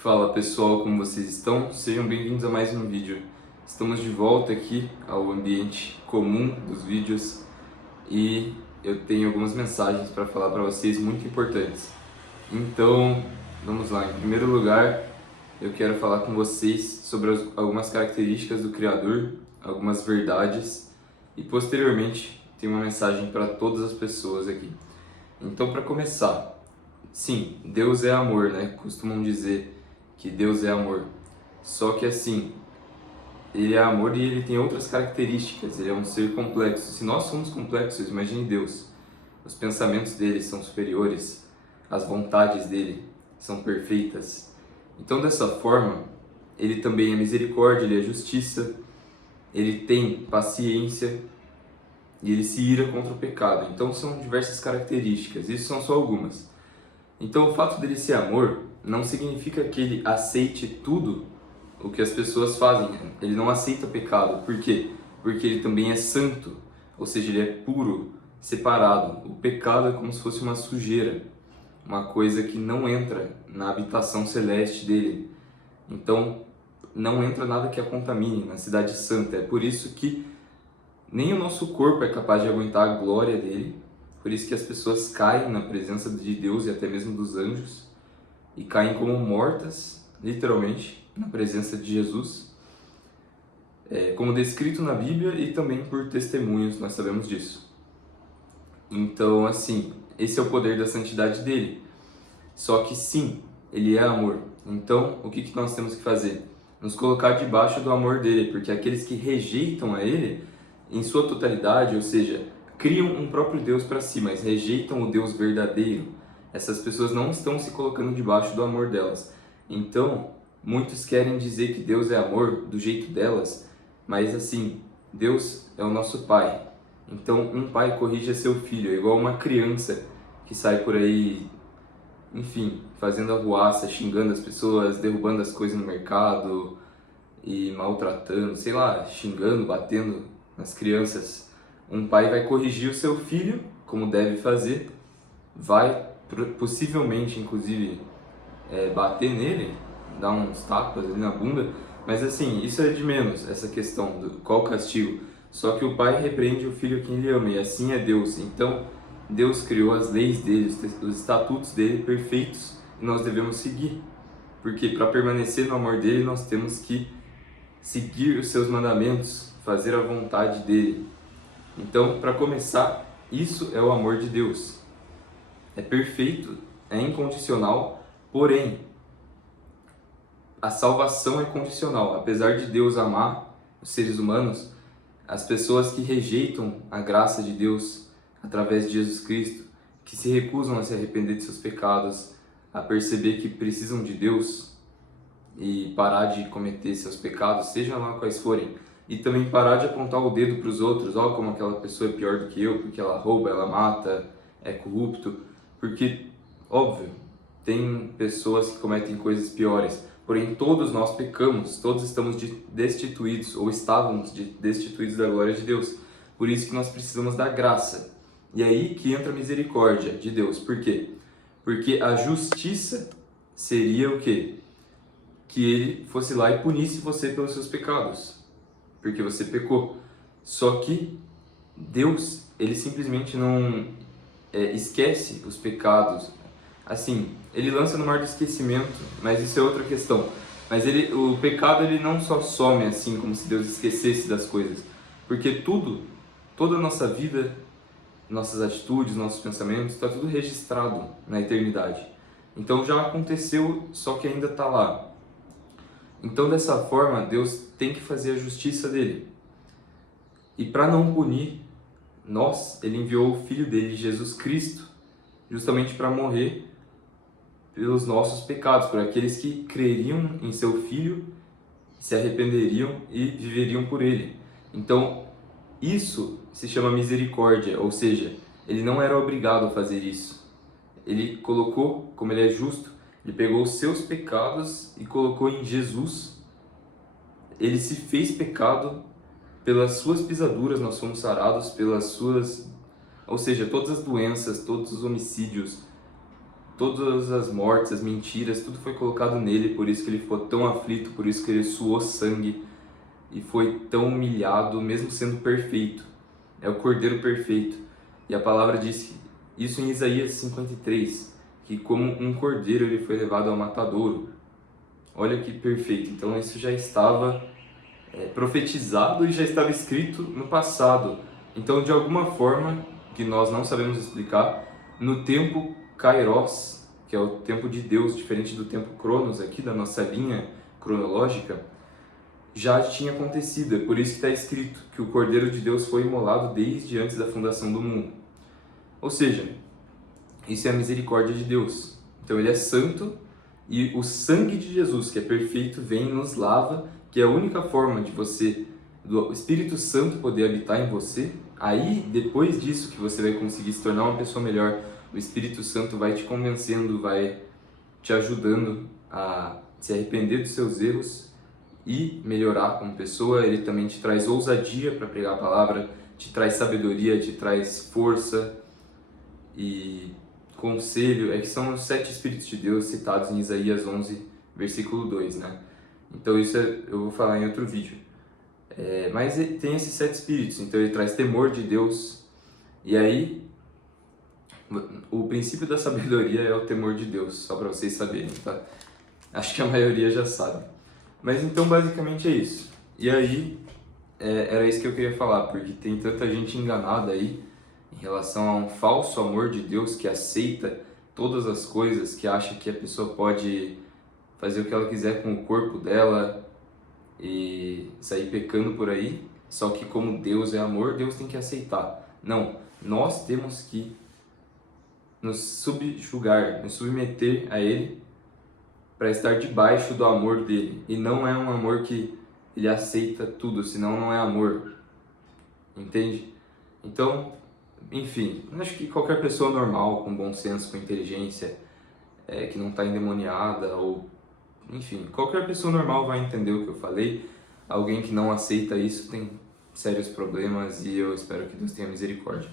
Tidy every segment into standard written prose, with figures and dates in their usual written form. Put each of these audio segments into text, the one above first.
Fala pessoal, como vocês estão? Sejam bem-vindos a mais um vídeo. Estamos de volta aqui ao ambiente comum dos vídeos e eu tenho algumas mensagens para falar para vocês muito importantes. Então, vamos lá. Em primeiro lugar, eu quero falar com vocês sobre algumas características do Criador, algumas verdades e posteriormente tem uma mensagem para todas as pessoas aqui. Então, para começar, sim, Deus é amor, né? Costumam dizer que Deus é amor. Só que assim, ele é amor e ele tem outras características, ele é um ser complexo. Se nós somos complexos, imagine Deus. Os pensamentos dele são superiores, as vontades dele são perfeitas. Então, dessa forma, ele também é misericórdia, ele é justiça, ele tem paciência e ele se ira contra o pecado. Então, são diversas características, isso são só algumas. Então, o fato dele ser amor não significa que ele aceite tudo o que as pessoas fazem. Ele não aceita pecado. Por quê? Porque ele também é santo, ou seja, ele é puro, separado. O pecado é como se fosse uma sujeira, uma coisa que não entra na habitação celeste dele. Então, não entra nada que a contamine na cidade santa. É por isso que nem o nosso corpo é capaz de aguentar a glória dele. Por isso que as pessoas caem na presença de Deus e até mesmo dos anjos e caem como mortas, literalmente, na presença de Jesus, como descrito na Bíblia e também por testemunhos, nós sabemos disso. Então, assim, esse é o poder da santidade dele. Só que sim, ele é amor. Então, o que nós temos que fazer? Nos colocar debaixo do amor dele, porque aqueles que rejeitam a ele, em sua totalidade, ou seja, criam um próprio Deus para si, mas rejeitam o Deus verdadeiro. Essas pessoas não estão se colocando debaixo do amor delas. Então, muitos querem dizer que Deus é amor do jeito delas, mas assim, Deus é o nosso Pai. Então, um pai corrige seu filho, é igual uma criança que sai por aí, enfim, fazendo arruaça, xingando as pessoas, derrubando as coisas no mercado e maltratando, sei lá, xingando, batendo nas crianças. Um pai vai corrigir o seu filho, como deve fazer, vai possivelmente, inclusive, bater nele, dar uns tapas ali na bunda, mas assim, isso é de menos, essa questão do qual castigo. Só que o pai repreende o filho a quem ele ama, e assim é Deus. Então, Deus criou as leis dele, os estatutos dele perfeitos, e nós devemos seguir. Porque para permanecer no amor dele, nós temos que seguir os seus mandamentos, fazer a vontade dele. Então, para começar, isso é o amor de Deus. É perfeito, é incondicional, porém, a salvação é condicional. Apesar de Deus amar os seres humanos, as pessoas que rejeitam a graça de Deus através de Jesus Cristo, que se recusam a se arrepender de seus pecados, a perceber que precisam de Deus e parar de cometer seus pecados, sejam lá quais forem, e também parar de apontar o dedo para os outros, ó, como aquela pessoa é pior do que eu, porque ela rouba, ela mata, é corrupto, porque, óbvio, tem pessoas que cometem coisas piores, porém todos nós pecamos, todos estamos destituídos, ou estávamos destituídos da glória de Deus. Por isso que nós precisamos da graça. E aí que entra a misericórdia de Deus. Por quê? Porque a justiça seria o quê? Que ele fosse lá e punisse você pelos seus pecados, porque você pecou. Só que Deus, ele simplesmente não esquece os pecados. Assim, ele lança no mar do esquecimento, mas isso é outra questão. Mas o pecado ele não só some assim, como se Deus esquecesse das coisas. Porque toda a nossa vida, nossas atitudes, nossos pensamentos, está tudo registrado na eternidade. Então já aconteceu, só que ainda está lá. Então dessa forma, Deus tem que fazer a justiça dele. E para não punir nós, ele enviou o Filho dele, Jesus Cristo, justamente para morrer pelos nossos pecados, por aqueles que creriam em seu Filho, se arrependeriam e viveriam por ele. Então, isso se chama misericórdia, ou seja, ele não era obrigado a fazer isso. Ele colocou, como ele é justo, ele pegou os seus pecados e colocou em Jesus. Ele se fez pecado, pelas suas pisaduras nós fomos sarados, pelas suas... Ou seja, todas as doenças, todos os homicídios, todas as mortes, as mentiras, tudo foi colocado nele, por isso que ele ficou tão aflito, por isso que ele suou sangue e foi tão humilhado, mesmo sendo perfeito. É o Cordeiro perfeito. E a palavra diz isso em Isaías 53, que como um cordeiro ele foi levado ao matadouro. Olha que perfeito. Então isso já estava profetizado e já estava escrito no passado. Então, de alguma forma, que nós não sabemos explicar, no tempo Kairos, que é o tempo de Deus, diferente do tempo Cronos aqui da nossa linha cronológica, já tinha acontecido. É por isso que está escrito que o Cordeiro de Deus foi imolado desde antes da fundação do mundo. Ou seja, isso é a misericórdia de Deus. Então ele é santo e o sangue de Jesus, que é perfeito, vem e nos lava, que é a única forma de você, do Espírito Santo poder habitar em você. Aí, depois disso, que você vai conseguir se tornar uma pessoa melhor, o Espírito Santo vai te convencendo, vai te ajudando a se arrepender dos seus erros e melhorar como pessoa. Ele também te traz ousadia para pregar a palavra, te traz sabedoria, te traz força e conselho. É que são os 7 Espíritos de Deus citados em Isaías 11, versículo 2, né? Então isso eu vou falar em outro vídeo. Mas tem esses 7 Espíritos, então ele traz temor de Deus. E aí, o princípio da sabedoria é o temor de Deus, só para vocês saberem, tá? Acho que a maioria já sabe. Mas então basicamente é isso. E aí, era isso que eu queria falar, porque tem tanta gente enganada aí em relação a um falso amor de Deus que aceita todas as coisas, que acha que a pessoa pode fazer o que ela quiser com o corpo dela e sair pecando por aí. Só que como Deus é amor, Deus tem que aceitar. Não, nós temos que nos subjugar, nos submeter a Ele para estar debaixo do amor dele. E não é um amor que ele aceita tudo, senão não é amor. Entende? Então, enfim, acho que qualquer pessoa normal, com bom senso, com inteligência, que não está endemoniada, ou enfim, qualquer pessoa normal vai entender o que eu falei. Alguém que não aceita isso tem sérios problemas e eu espero que Deus tenha misericórdia.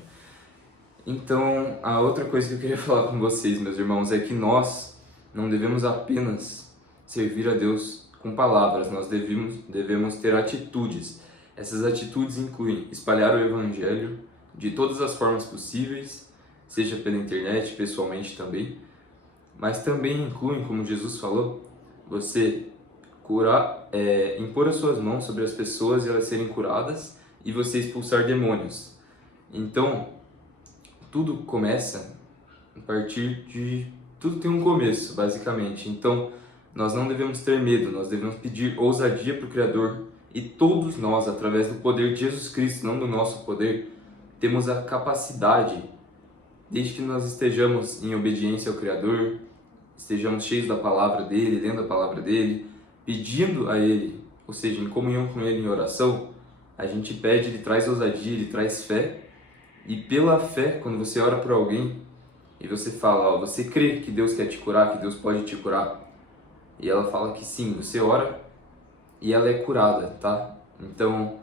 Então, a outra coisa que eu queria falar com vocês, meus irmãos, é que nós não devemos apenas servir a Deus com palavras, nós devemos ter atitudes. Essas atitudes incluem espalhar o Evangelho de todas as formas possíveis, seja pela internet, pessoalmente também, mas também incluem, como Jesus falou, você impor as suas mãos sobre as pessoas e elas serem curadas e você expulsar demônios. Então, tudo começa a partir de... Tudo tem um começo, basicamente. Então, nós não devemos ter medo, nós devemos pedir ousadia para o Criador. E todos nós, através do poder de Jesus Cristo, não do nosso poder, temos a capacidade, desde que nós estejamos em obediência ao Criador, estejamos cheios da palavra dEle, lendo a palavra dEle, pedindo a Ele, ou seja, em comunhão com Ele em oração, a gente pede, Ele traz ousadia, Ele traz fé. E pela fé, quando você ora por alguém e você fala, você crê que Deus quer te curar, que Deus pode te curar, e ela fala que sim, você ora e ela é curada, tá? Então,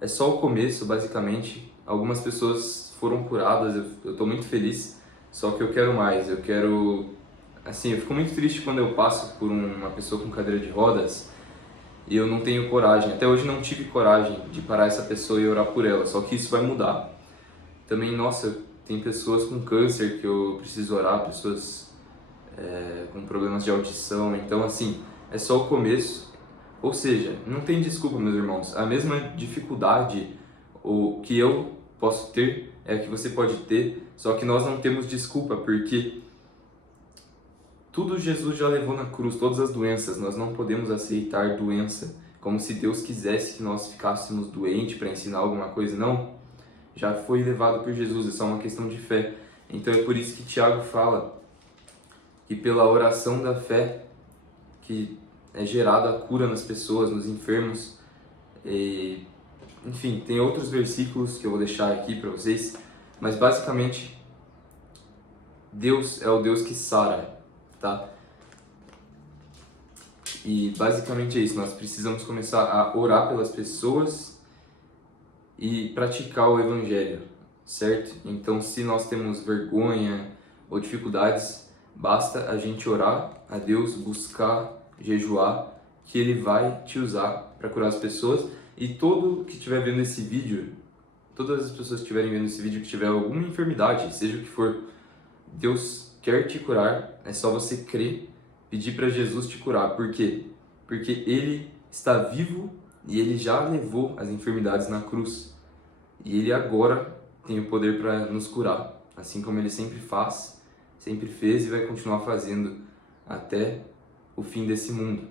é só o começo, basicamente. Algumas pessoas foram curadas, eu tô muito feliz, só que eu quero mais, eu fico muito triste quando eu passo por uma pessoa com cadeira de rodas e eu não tenho coragem, até hoje não tive coragem de parar essa pessoa e orar por ela, só que isso vai mudar. Também, nossa, tem pessoas com câncer que eu preciso orar, pessoas com problemas de audição, então assim, é só o começo. Ou seja, não tem desculpa, meus irmãos, a mesma dificuldade que eu posso ter é a que você pode ter, só que nós não temos desculpa, porque tudo Jesus já levou na cruz, todas as doenças, nós não podemos aceitar doença, como se Deus quisesse que nós ficássemos doentes para ensinar alguma coisa, não. Já foi levado por Jesus, é só uma questão de fé. Então é por isso que Tiago fala que pela oração da fé que é gerada a cura nas pessoas, nos enfermos. Enfim, tem outros versículos que eu vou deixar aqui para vocês, mas basicamente Deus é o Deus que sara, tá? E basicamente é isso, nós precisamos começar a orar pelas pessoas e praticar o Evangelho, certo? Então, se nós temos vergonha ou dificuldades, Basta a gente orar a Deus, buscar, jejuar, que Ele vai te usar para curar as pessoas. E todo que estiver vendo esse vídeo, todas as pessoas que estiverem vendo esse vídeo que tiver alguma enfermidade, seja o que for, Deus quer te curar. É só você crer, pedir para Jesus te curar. Por quê? Porque Ele está vivo e Ele já levou as enfermidades na cruz. E Ele agora tem o poder para nos curar, assim como Ele sempre faz, sempre fez e vai continuar fazendo até o fim desse mundo,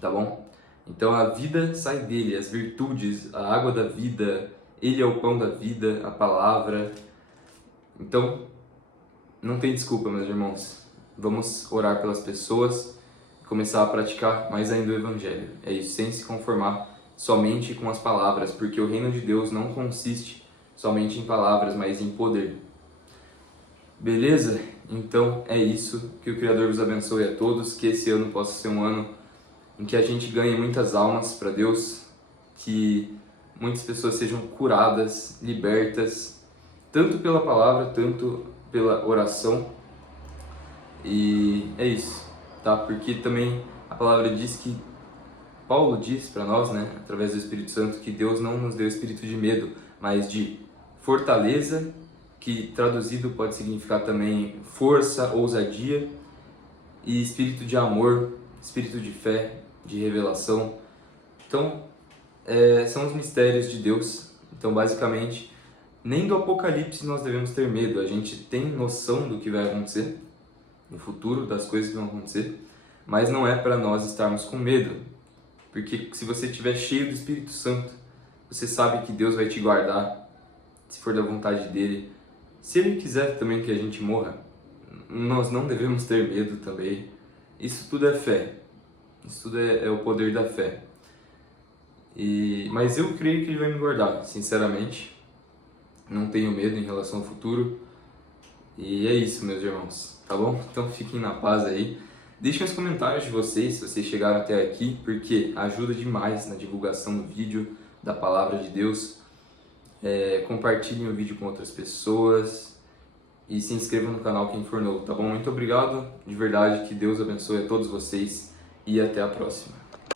tá bom? Então a vida sai dele, as virtudes, a água da vida, Ele é o pão da vida, a palavra. Então, não tem desculpa, meus irmãos. Vamos orar pelas pessoas e começar a praticar mais ainda o Evangelho. É isso, sem se conformar somente com as palavras, porque o reino de Deus não consiste somente em palavras, mas em poder. Beleza? Então é isso. Que o Criador vos abençoe a todos, que esse ano possa ser um ano em que a gente ganhe muitas almas para Deus, que muitas pessoas sejam curadas, libertas, tanto pela palavra, tanto pela oração. E é isso, tá? Porque também a palavra diz que, Paulo diz para nós, né, através do Espírito Santo, que Deus não nos deu espírito de medo, mas de fortaleza, que traduzido pode significar também força, ousadia, e espírito de amor, espírito de fé, de revelação. Então, são os mistérios de Deus. Então, basicamente, nem do Apocalipse nós devemos ter medo. A gente tem noção do que vai acontecer no futuro, das coisas que vão acontecer, mas não é para nós estarmos com medo. Porque se você estiver cheio do Espírito Santo, você sabe que Deus vai te guardar, se for da vontade dele. Se Ele quiser também que a gente morra, nós não devemos ter medo também. Isso tudo é fé. Isso tudo é o poder da fé. Mas eu creio que Ele vai me guardar, sinceramente. Não tenho medo em relação ao futuro. E é isso, meus irmãos, tá bom? Então fiquem na paz aí. Deixem os comentários de vocês, se vocês chegaram até aqui, porque ajuda demais na divulgação do vídeo, da palavra de Deus. Compartilhem o vídeo com outras pessoas e se inscrevam no canal quem for novo, tá bom? Muito obrigado, de verdade, que Deus abençoe a todos vocês e até a próxima.